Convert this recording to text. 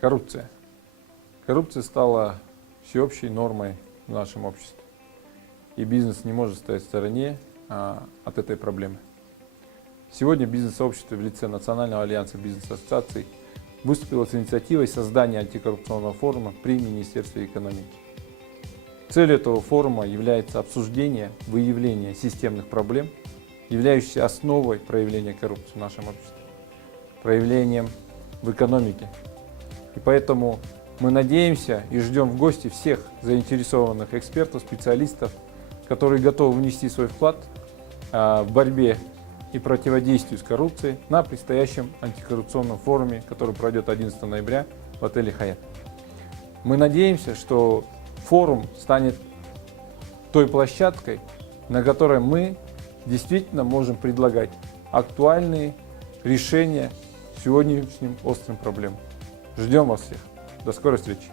Коррупция. Коррупция стала всеобщей нормой в нашем обществе. И бизнес не может стоять в стороне от этой проблемы. Сегодня бизнес-сообщество в лице Национального альянса бизнес-ассоциаций выступило с инициативой создания антикоррупционного форума при Министерстве экономики. Целью этого форума является обсуждение выявления системных проблем, являющихся основой проявления коррупции в нашем обществе, проявлением в экономике. И поэтому мы надеемся и ждем в гости всех заинтересованных экспертов, специалистов, которые готовы внести свой вклад в борьбе и противодействию с коррупцией на предстоящем антикоррупционном форуме, который пройдет 11 ноября в отеле «Хаят». Мы надеемся, что форум станет той площадкой, на которой мы действительно можем предлагать актуальные решения сегодняшним острым проблемам. Ждем вас всех. До скорой встречи.